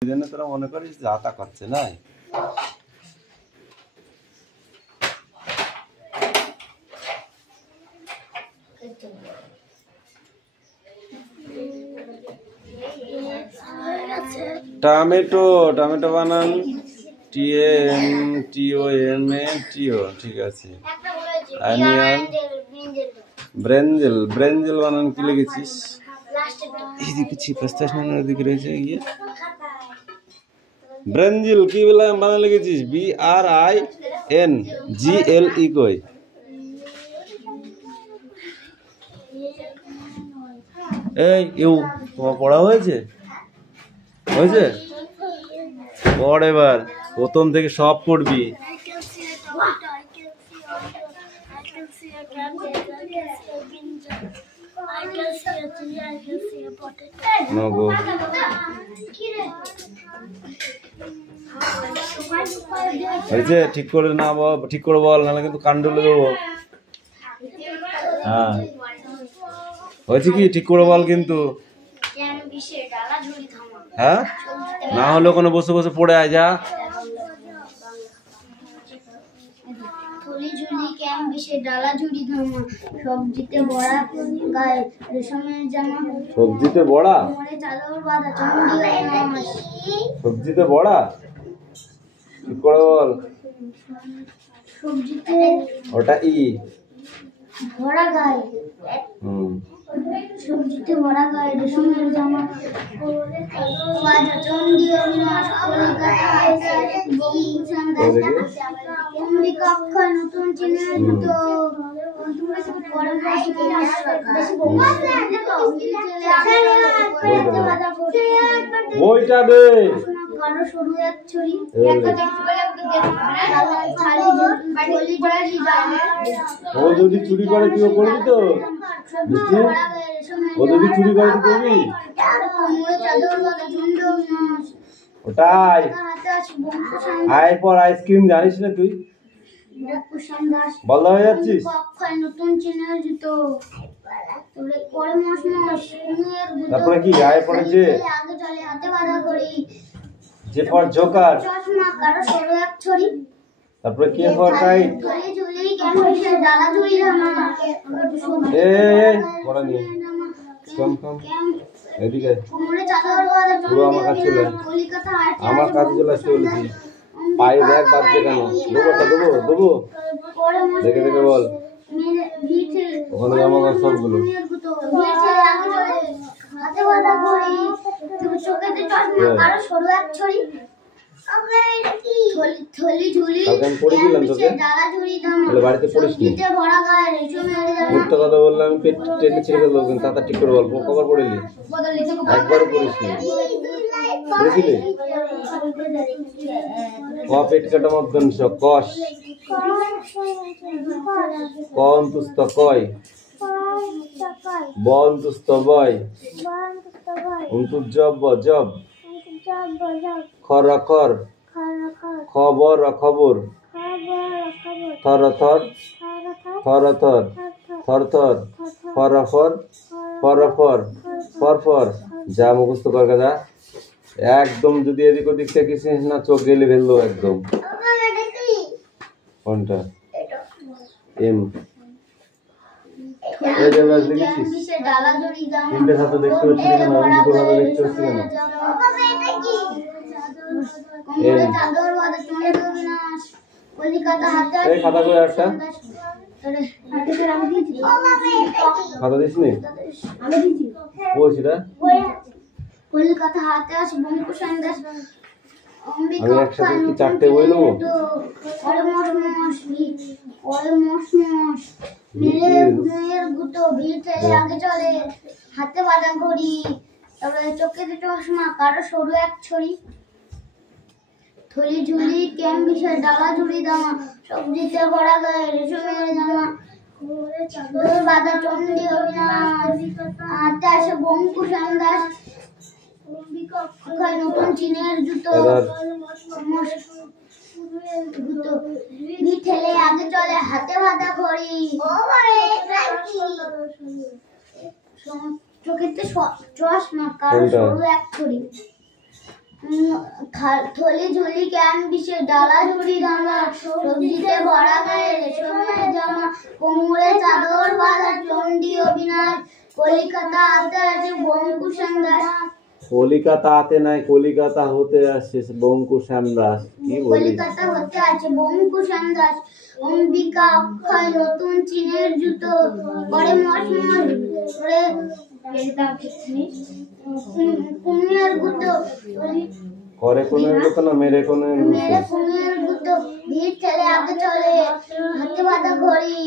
তোরা মনে করিস যে আতা করছে না টমেটো টমেটো বানান TMTOMATO ঠিক আছে। অনিয়ন ব্রেঞ্জেল ব্রেঞ্জেল বানান কি লিখেছিস? এইদিকে চিপাস্তাস না ওদিকে রয়েছে গিয়ে ব্রেঞ্জেল কি বলে বানান লিখেছিস? BRINGLE কই? এই তোমার পড়া হয়েছে হয়েছে? পড় এবার প্রথম থেকে সব পড়বি। হয়েছে? ঠিক করে না ঠিক করে বল, নাহলে কিন্তু কান্ডলে দেবো। হ্যাঁ হয়েছে কি? ঠিক করে বল কিন্তু। হ্যাঁ না হলে কোনো বসে বসে পড়ে আয় যা। সবজিতে বড়া সবজিতে বড়া ঠিক করে বল। ওটা ভরা গায়ে সবজিতে ভরা গায়ে রেশমের জামা চন্ডী অবিনাশ কলিকাতা অক্ষয় নতুন চিনের জুতো বইটা দে কারো সরু এক ছড়ি ও যদি চুরি করে তুইও করবি তো? ও যদি চুরি করে তুই করবি? ওটাই আয় পর আইসক্রিম জানিস না তুই? বলদা হয়ে যাচ্ছিস। নতুন চিনের জুতো তারপরে কি আয় পড়েছে? যে ফর জোকার, তারপরে কে ফর কাইট, পড়া নিয়ে কম কম এদিকে পুরো আমার কাছে চলে আমার কাছে চলে আসতে বলেছি। পায়ে ব্যাগ বাঁধছে কেন? দেবো দেখে দেখে বল। ওখানে জামা কাপড় সবগুলো বাড়িতে পড়িসনি। মিথ্যা কথা বললে আমি পেট টেনে ছেড়ে দেবো, কিন্তু তাতা ঠিক করে বল। কবার পড়েলি? একবারও পড়িসনি। পড়েছিলি? ক পেট কাটা মধ্যাংশ কষ ক অন্তুস্থ কয় ব অন্তুস্থ বয় অন্তুজব জব খর খর খবর খবর থর থর থর থর থর থর ফর ফর ফর ফর ফর ফর যা মুখস্থ কর গাদা। একদম যদি এদিক ওদিক থাকিস না চোখ গেলে ফেললো একদম। কোনটা? এম লিখেছিস? তিনটে খাতা দেখতে হচ্ছে কেন? আমি দুটো খাতা দেখতে হচ্ছে কেন? এই খাতা করে একটা খাতা দিস নি? বলছিটা কলিকাতা হাতে আছে বঙ্কু সন্দেশ আমি একসাথে কি চারটে বই নেবো? আগে চলে হাতে বাঁধা ঘড়ি, তারপরে চোখে চশমা কারো সরু এক ছড়ি, থলি ঝুলি ক্যাম বিষয় ডালা ঝুড়ি দামা সবজিতে ভরা গায়ে রেশমের জামা বাঁধা চন্ডী অবিনাশ হাতে আসে বঙ্কু সন্দেশ নতুন চিনের জুতো ঠেলে আগে চলে হাতে বাঁধা ঘড়ি, চোখেতে চশমা কারো সরু এক ছড়ি। থলি ঝুলি ক্যান বিশে ডালা ঝুড়ি দামা সবজিতে ভরা গায়ে রেশমের জামা কোমরে চাদর বাঁধা চণ্ডী অবিনাশ কলিকাতা আতে আছে বঙ্কু শ্যামদাস কলিকাতা আতে নাই কলিকাতা হতে আসছে বঙ্কু শ্যামদাস কি বলি কলিকাতা হতে আছে বঙ্কু শ্যামদাস অম্বিকা অক্ষয় নতুন চীনের জুতো করে মশমশ করে কুমির গুতো করে কোনের গুতো না মেরে কোনের মেরে কুমির গুতো ভিড় ঠেলে আগে চলে হাতে বাঁধা ঘড়ি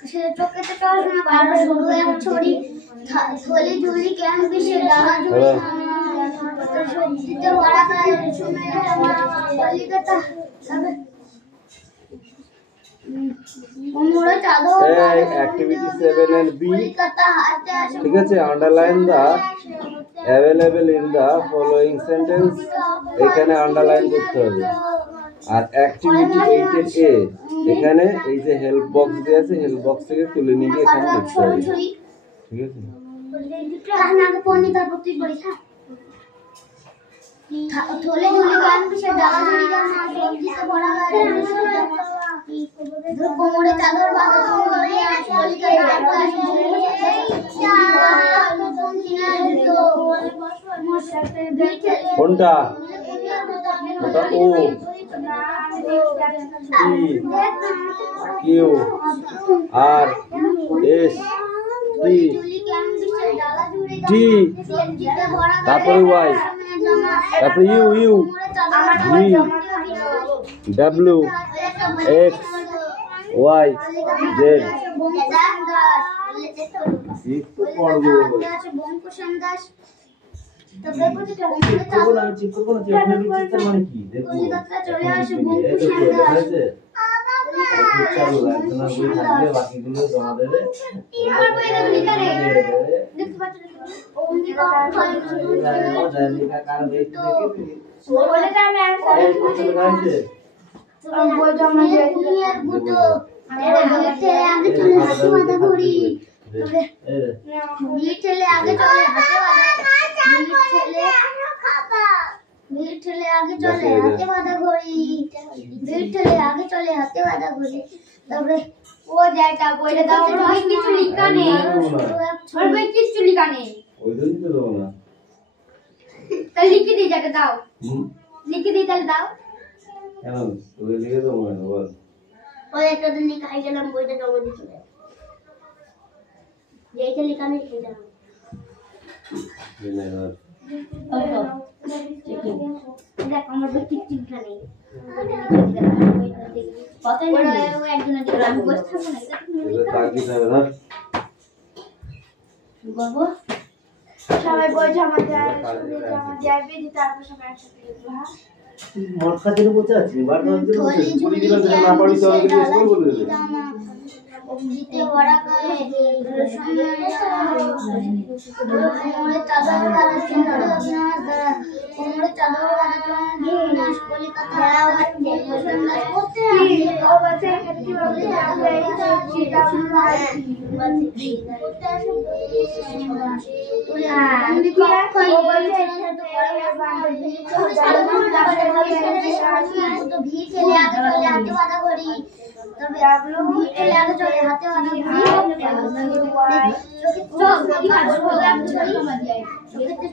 সে চোখেতে চশমা কারো শুরু এক ছড়ি থলি ঝুলি ক্যান বিশে ডালা ঝুড়ি সবজিতে ভরা গায়ে রেশমের জামা কলিকাতা কোমরে চাদর অ্যাক্টিভিটি 7 and B কলিকাতা হাতে আছে ঠিক আছে underline the available in the following sentence এখানে আন্ডারলাইন করতে হবে আর অ্যাক্টিভিটি 8 এর এ এখানে এই যে হেল্প বক্স দেয়া আছে হেল্প বক্স থেকে তুলে নিয়ে এখানে লিখতে হবে ঠিক আছে কানাকে পনি তারপর তুই পরীক্ষা থলে ঝুলি গান বিশে ডালা ঝুড়ি জামা সবজিতে ভরা গায়ে কোমরে চাদর বাঁধা সুন্দরী কলিকাতা কোনটা ওটা O Q R S T টি তারপরে ওয়াই তারপরে U U V W X Y Z ও যেটা বলে দাও ভাই কিছু লিখা নেই আর ভাই কিছু লিখা নেই ওই জন্য তো দাও না তাহলে লিখে দিই যেটা দাও লিখে দিই তাহলে দাও কেন তুই লিখে দাও না বল ওই একটা দিন লিখাই গেলাম বইটা জমা দিতে যেটা লিখা নেই সেটা দেখ আমার বই কিছু লিখা নেই সবাই বই জমা দেয় তারপর সবাই একসাথে লিখবো মদ খাতে বসে আছি না পারি তো বলে সবজিতে ভরা গায়ে কোমরে চাদর বাঁধা কোমরে চাদর বাঁধা কলিকাতা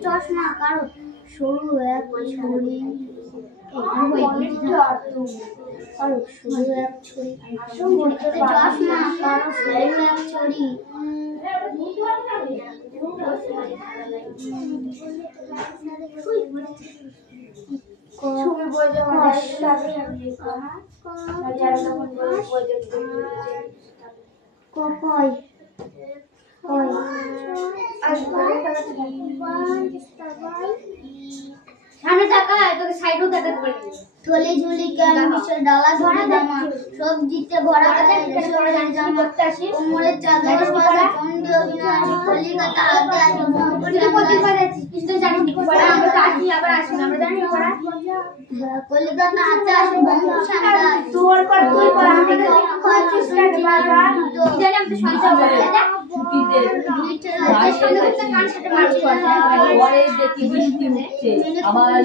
চশমা কারো সরু এক ছড়ি সরু এক ছড়ি চশমা কারো সরু এক ছড়ি সামনে টাকা তোকে সাইডও দেখাতে পারি থলি ঝুলি ক্যান বিশে ডালা ঝুড়ি জামা সবজিতে ভরা গায়ে রেশমের জামা কোমরে চাদর বাঁধা চণ্ডী অবিনাশ কলিকাতা আতে আছে বঙ্কু শ্যামদাস কিন্তু জানি আমরা আসি আমরা জানি কলিকাতা হাতে আসে বঙ্গু সান্দাস তোর পর তুই পর আমি তো খাচ্ছিস না বাবা জানি আমি তো সঞ্চয় করে ছুটিতে কার সাথে মারছি পরে দেখি বৃষ্টি উঠছে আবার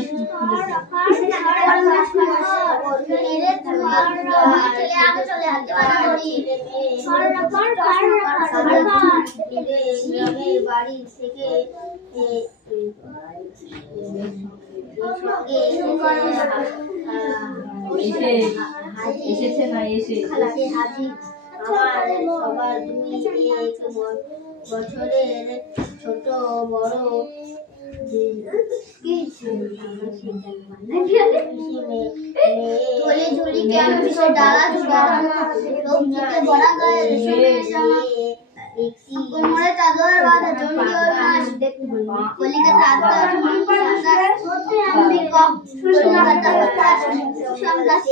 চলে হাতে বাড়ি থেকে এসেছে না এসে আমার সবার দুই এক বছরের ছোট বড় ঝুলি ঝুলি ক্যাম্পিসে ডালা ঝুলানো লোক থেকে বড়া গায়ে রেশমের জামা কোমরে চাদর বাঁধা জঙ্গি ওর মাস কলিকাতা আত্মার অম্বিকা কলিকাতা আত্মার সুসংদাস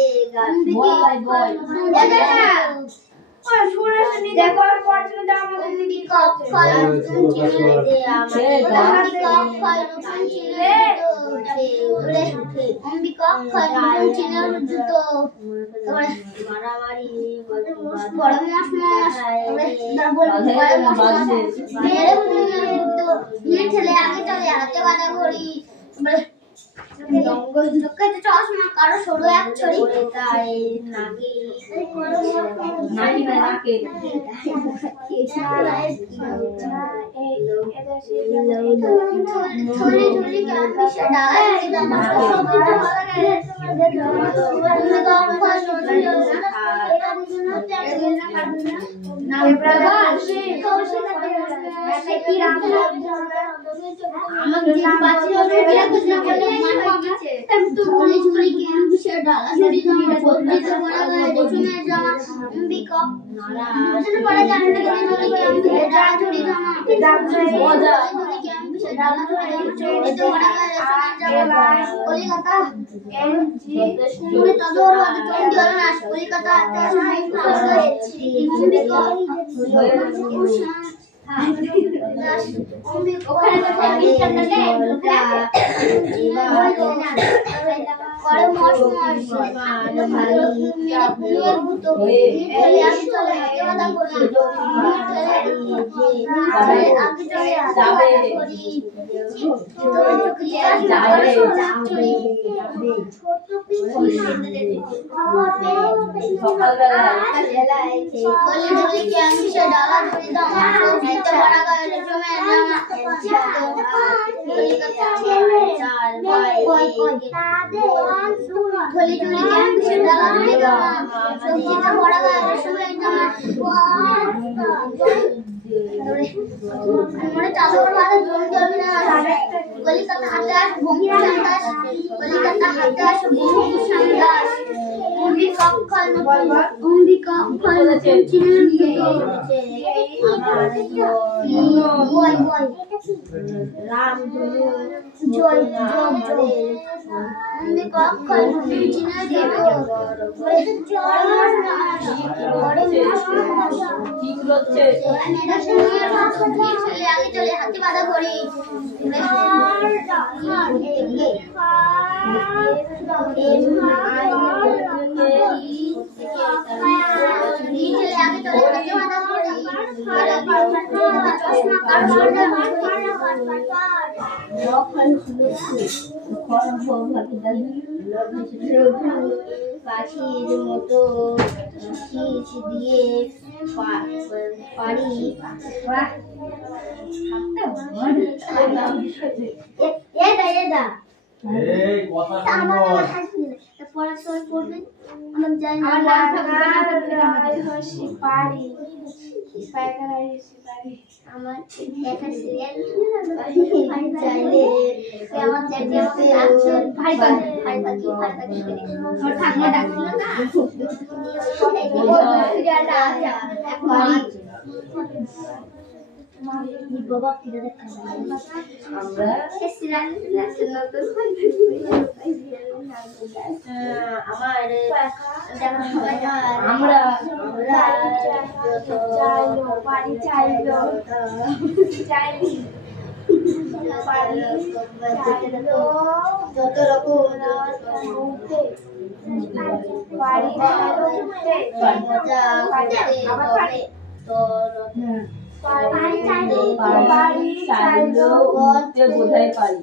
দেখো পড়াশোনা আমাদের দিদি ছেলে আগে চলে হাতে বাঁধা ঘড়ি চশমা কারো সরু এক ছড়ি তাই নাকি নাকি না নাকে ঝুলি ঝুলি ক্যাম্পিসে ডালায় কলিকাতা হাতে আসে বঙ্গু সান্দাস কলিকাতা হাতে আসে বঙ্গু সান্দাস অম্বিকা রাম জয় অম্বিকা ঠিক হচ্ছে আগে চলে হাতে বাঁধা ঘড়ি পাখির মতো শীষ দিয়ে পারি পড়াশোনা করবেন আমার জানি আমার একটা সিরিয়াল চাইলে আমার ভাই ঠাকুমা ডাকছিল না সিরিয়ালটা বাবা কিনে দেখা আমরা সিরিয়াল আমরা চাইলো যত রকম বোঝাই পারি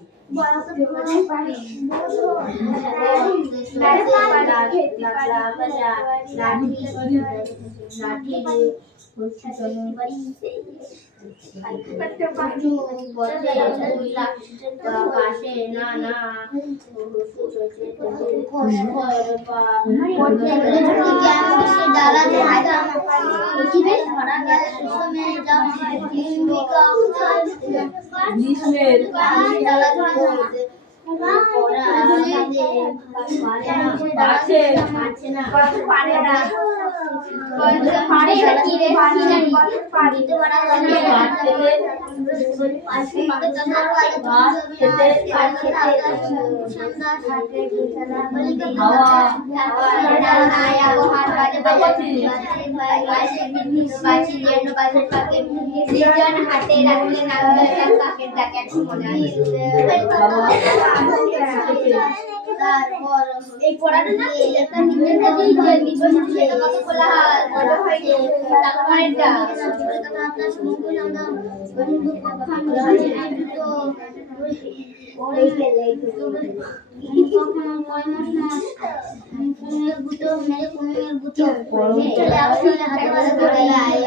এই পড়াটা না একটা নিজের কাছেই যায় নিজের সেটা কত খোলা বড় হয়ে গেছে তারপরেটা কথা আপনার শুনুন কই আমরা বন্ধু কখন আছে তো ওই গেলে কখন কয় মাস মাস কুমির গুতো মেরে কুমির গুতো চলে আসলে হাতে বাঁধা করে আয়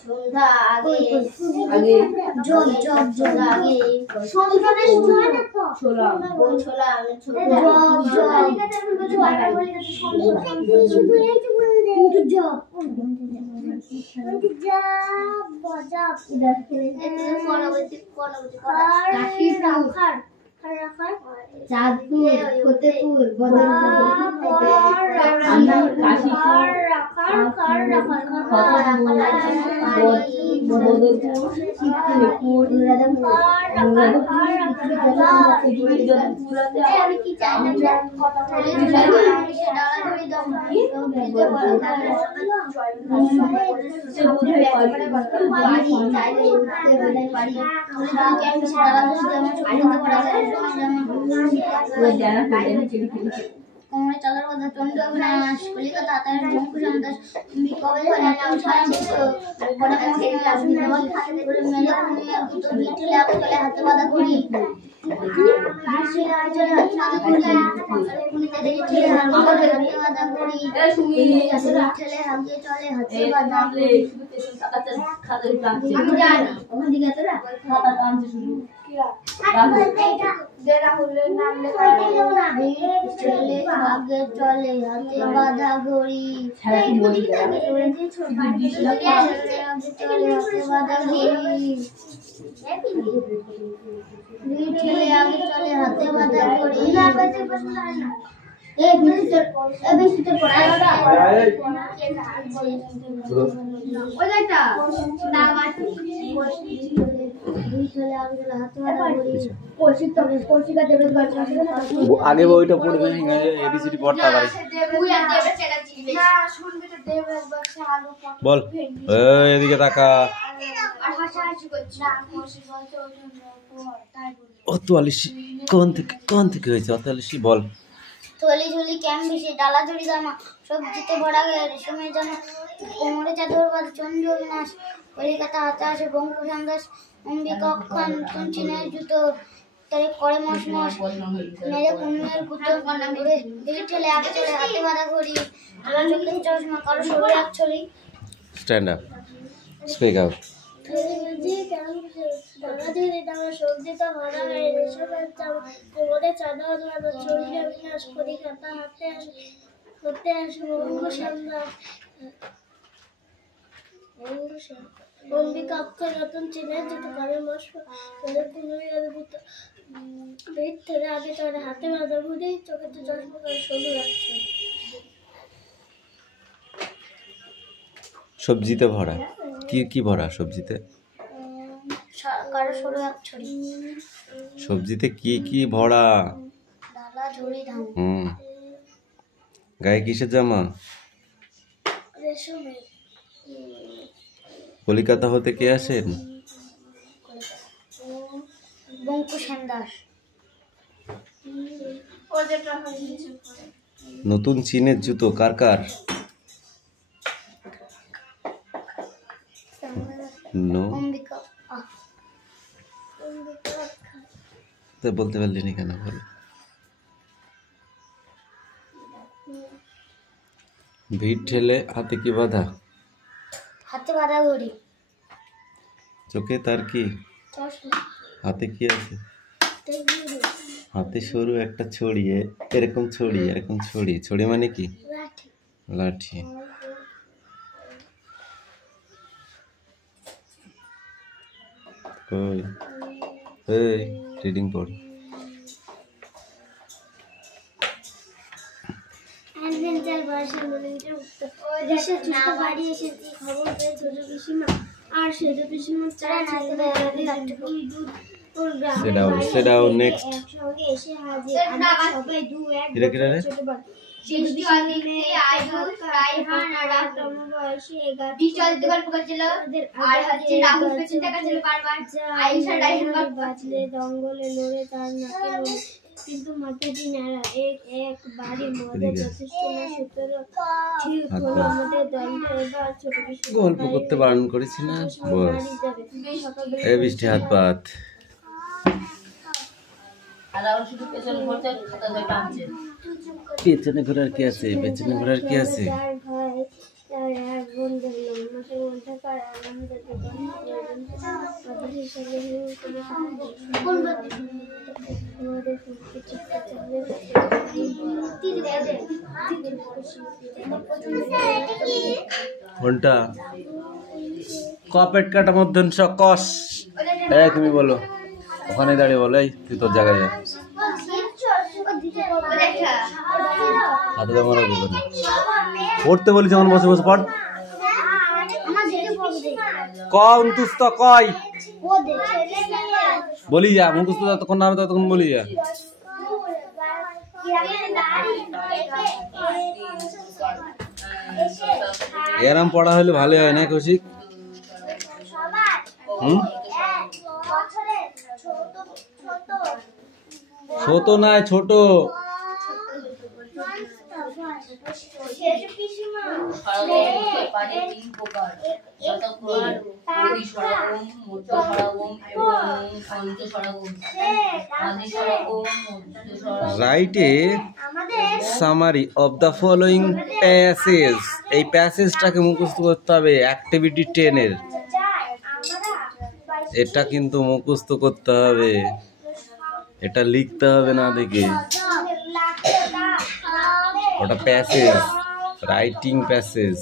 সন্ধ্যা আগে আগে জল জল জল আগে সন্ধ্যার সময় না তো ছোলা ওই ছোলা আমি ছোলা জল শুধু এই তো বলে দে জল বজা ইধর খেলে কোন রাখি রাখার চাঁদপুর ফতেপুর বদরপুর কাশীপুর কমরে চালার কথা চন্দ্র অবিনাশ কলিকাতা তার বঙ্কুশ সন্তাস বিকবে হয় নাম ছাড়ছে বড় মনে আসবি নবাব খাতে করে মেরে কুমিয়ে তো বিটলে আপলে হাতে বাঁধা করি কাশি রাজের হাতে বাঁধা করি কুনিতে দেখে ঠেলে হাতে বাঁধা করি ঠেলে হাতে চলে হাতে বাঁধা করি আমি জানি ওখান থেকে তোরা খাতা টানছে শুরু চলে হাতে বাঁধা ঘড়ি ঠেলে আগে চলে হাতে বাঁধা ঘড়ি আগে বইটা পড়বে এবিসিডি পড়তে পারি বল এদিকে তাকা অতআলিশি কোন থেকে হয়েছে অতআলিশি বল থলি ঝুলি ক্যাম্বিসে ডালা ঝুড়ি জামা সবজিতে ভরা রেশমের জামা কোমরে চাদর বাঁধা চন্দ্র অবিনাশ কলিকাতা হাতে আসে বঙ্কুশ সন্তাস অম্বিকা অক্ষণ চিনের জুতো তারে করে মশ মশ মেরে কুমির গুতো করে দিকে ঠেলে আগে চলে হাতে বাঁধা ঘড়ি আমার চোখে চশমা কারো শরীর এক ছড়ি স্ট্যান্ড আপ স্পিক আউট সবজিতে ভরা রেশমের জামা কোমরে চাদর বাঁধা চন্দ্র অবিনাশ কলিকাতা হাতে আসে বঙ্কুশ সন্তাস অম্বিকা অক্ষর রতন চিনের জুতো করে মশ মেরে কুমির গুতো ভিড় থেকে আগে চলে হাতে বাঁধা ঘুরি, চোখেতে চশমা করে সরু রাখছে। সবজিতে ভরা, কি কি ভরা সবজিতে? কারো সরু এক ছড়ি। সবজিতে কি কি ভরা? ডালা, ঝুড়ি, ধান। গায়ে কিসের জামা? রেশমের। কলিকাতা হতে কে আসেন? বঙ্কু সেন দাস। নতুন চীনের জুতো কার কার? নো, অম্বিকা। তো বলতে পারলি না কেন? বলো। ভিড় ঠেলে হাতে কি বাঁধা? হাতে বাঁধা ঘড়ি। চোখে তার কি? চশমা। হাতে কি আছে? ঘুড়ি। হাতে সরু একটা ছড়ি, এরকম ছড়ি, এরকম ছড়ি। ছড়ি মানে কি? লাঠি। লাঠি। কই? এই রিডিং পড়। অ্যাডভেঞ্চার ভার্সন মনিটর উত্তর। দেশে ছোট বাড়ি এসেছি, খবর পেয়ে ছোট পিসিমা আর সেজ পিসিমার চার ছেলে দুই দুধ ওর গ্রামের বাড়ি একসঙ্গে এসে হাজির। আমরা সবাই দু এক ছোট বাড়ি। কিন্তু মাথাটি নাড়া এক বাড়ি মজা যথেষ্ট না, সুতরাং ঠিক হলো আমাদের দলটা এবার ছোট গল্প করতে বারণ করেছি না? বস এই বৃষ্টি হাত পাত। পেছনে ঘোরার কি আছে? পেছনে ঘোরার কি আছে? কোনটা? কপেট কাটা মধ্যন কস। এই তুমি বলো, ওখানে দাঁড়িয়ে বলো। এই তুই তোর জায়গায় যা। হাতে জমা রাখবো। পড়তে বলি যেমন বসে বসে পড়। মুখস্থ কয় বলি যা, মুখস্থ যতক্ষণ না হবে ততক্ষণ বলি যা। এরম পড়া হলে ভালো হয় না কৌশিক? ছোট নয়, ছোট। Write a summary of the following passage. এই প্যাসেজটাকে মুখস্থ করতে হবে অ্যাক্টিভিটি 10 এর। এটা কিন্তু মুখস্থ করতে হবে, এটা লিখতে হবে না দেখে। ওটা প্যাসেজ, রাইটিং প্যাসেজ।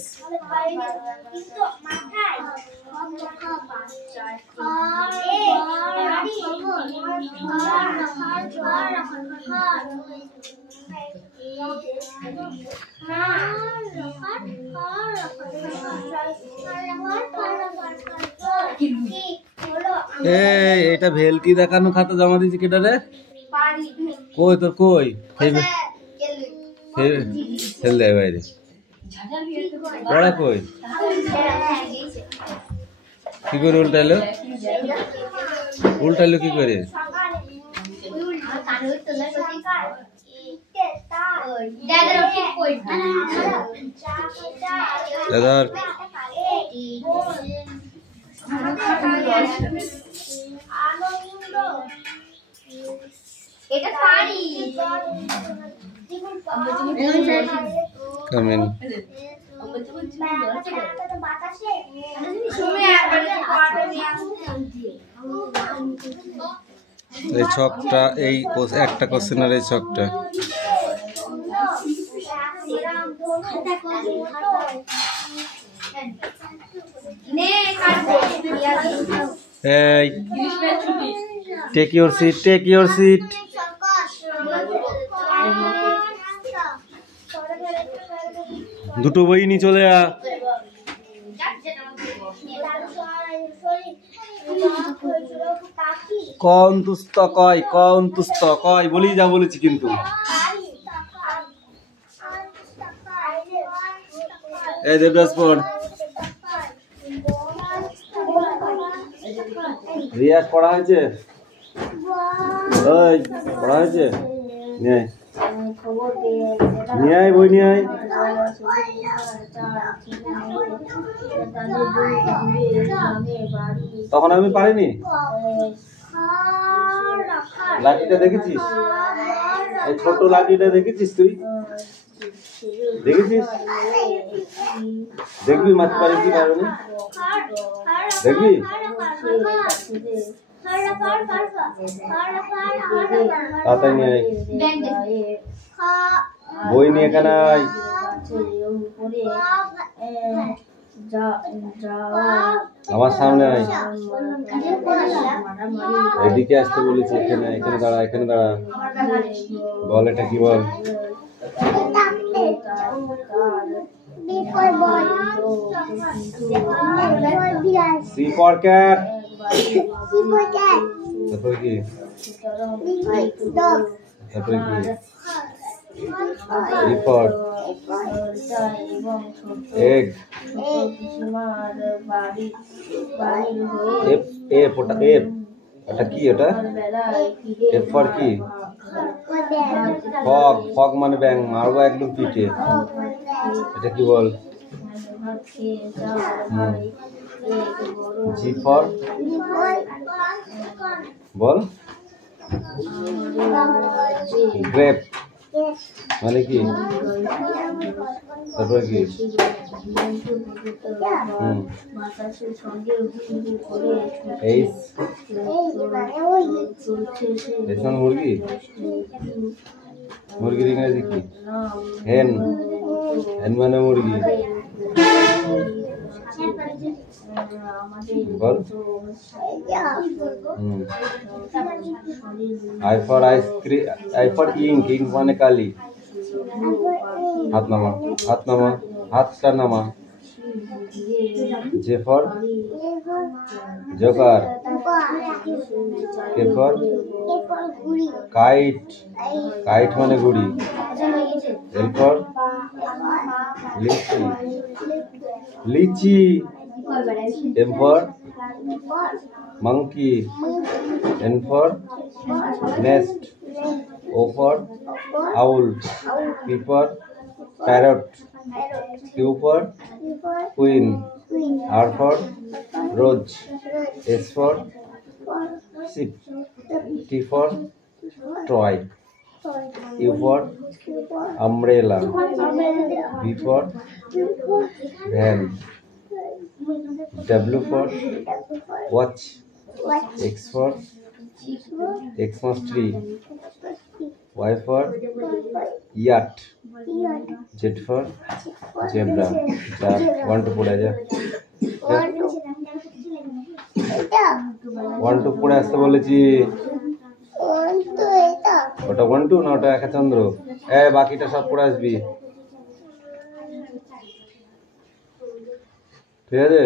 এটা ভেলকি দেখানো খাতা জমা দিয়েছি কেটা রে? কই তোর কই? ফেল দেয় বাইরে। পড়া কই? কি করে উল্টাইলো? উল্টাইলো কি করে? দাদার এটা পানি কামিন। এই ছকটা, এই একটা কোশ্চেনের এই ছকটা। এই take your seat, take your seat. দুটো বই নিয়ে চলে আ। কন্তুস্ত কয়, কন্তুস্ত কয় বলি যা বলেছি কিন্তু। এই দেবদাস পড়। রিয়াজ পড়া হয়েছে? ওই পড়া হয়েছে? নিয়ে নিয়ে আয়, বই নিয়ে আয়। তখন আমি পারিনি। লাঠিটা দেখেছিস? এই ছোট লাঠিটা দেখেছিস তুই? দেখেছিস? দেখবি মাছ পারি কি পারবি? দেখবি? তাড়াতাড়ি নিয়ে আয়। বই নিয়ে এখানে আয়। আমার সামনে আয়। এদিকে আসতে বলেছি। এখানে, এখানে দাঁড়া, এখানে দাঁড়া। বল এটা কি বল? C for cat. তারপরে কি? তারপরে কি? E for egg. F, F ওটা F, ওটা কি ওটা? F for কি? ফগ, ফগ মানে ব্যাং, মারবো একদম পিঠে। এটা কি বল? G for ball. গ্রেপ মানে কি? তারপরে কি? এইচ, এইচ মানে মুরগি। মুরগির ইংরেজি কি? হেন, হেন মানে মুরগি। বল। I for ice cream, I for ink, ink মানে কালি। হাত নামা, হাত নামা, হাতটা নামা। J for Joker. K for kite, kite মানে গুড়ি। L for lychee, lychee. M for monkey. N for nest. O for owl. P for parrot. Q for queen. R for rose. S for sheep. T for toy. U for umbrella. V for van. W for watch. X for Xmas tree. Y for yacht. Z for zebra. 1 2 পড়ে যা। 1 2 পড়ে আসতে বলেছি। ওটা 1 2 না, ওটা একাচন্দ্র। বাকিটা সব পড়ে আসবি, ঠিক আছে?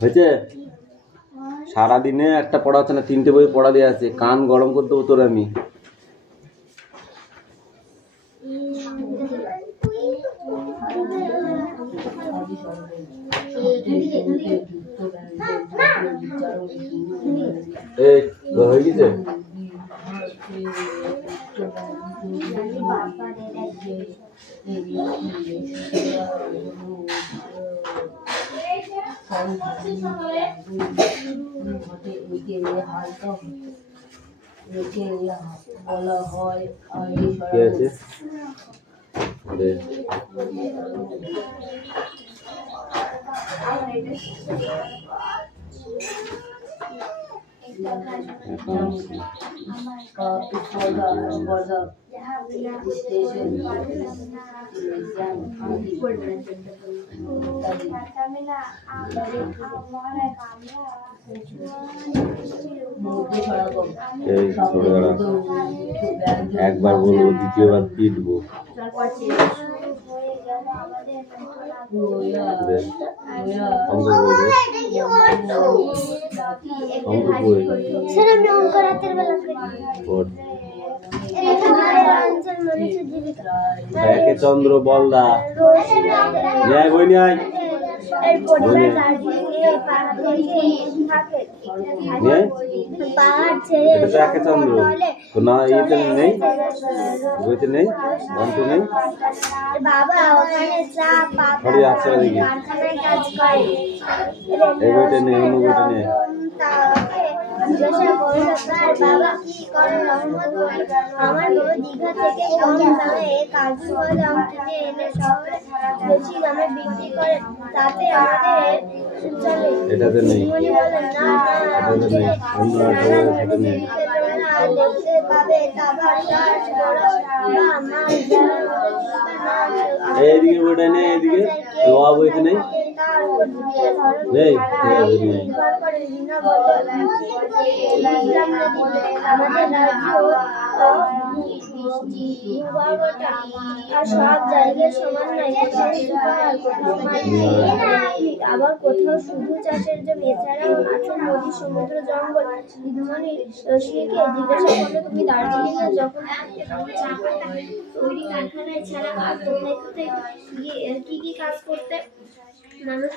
হয়েছে? সারাদিনে একটা পড়া হচ্ছে না, 3টে বই পড়া দিয়ে আছে। কান গরম করে দেবো তোর আমি। এই হয়ে গেছে? বলা হয় কি আছে? স্টেশন এই ছোটরা একবার বলবো দ্বিতীয়বার পিটবো। অঙ্ক বলবো, অঙ্ক বই স্যার আমি অঙ্ক রাতের বেলা করি। ওর এটা আমার আনসার মনীষা জীবিকা। একে চন্দ্র বলদা ন্যায় বই নিয়ে এর পরিবার দার্জিলিং এ পাহাড় থেকে থাকে। ন্যায় পাহাড় ছেড়ে এটা তো একে চন্দ্র তো না, ইয়েতে নেই, বইতে নেই, অঙ্ক নেই। বাবা ওখানে চা সরি, আচ্ছা, ওদিকে। কারখানায় কাজ করে। এই বইটা নেই, অন্য বইটা নেই। তাকে জিজ্ঞাসা করলো, তার বাবা কি করে? রহমত বলে, আমার বাবা দীঘা থেকে কম দামে কাজু বাদাম কিনে এনে শহরে বেশি দামে বিক্রি করে, তাতে আমাদের চলে। এটাতে নেই, মনি বলে, না এটাতে নেই, অন্য একটা এটা নেই। দেখতে পাবে তারপর তার বড় আমার এইদিকে বইটা নেই, এইদিকে ল বইতে নেই, তার উপর দিয়ে ধরন নেই, ঠিক আছে, নেই। নির্ভর করে। রিনা বলল, ইসলাম নদী আমাদের রাজ্য ভূভাগটা আর সব জায়গায় সমান নয়, কোথাও পাহাড়, কোথাও মাটি, আবার কোথাও শুধু চাষের জমি, এছাড়াও আছে নদী, সমুদ্র, জঙ্গল। দিদিমণি রশিকে জিজ্ঞাসা করলো, তুমি দার্জিলিং এ যখন থাকতে তখন চা তৈরি কারখানায় ছাড়া আর কোথায় কোথায় কি কি কাজ করতে? মানুষ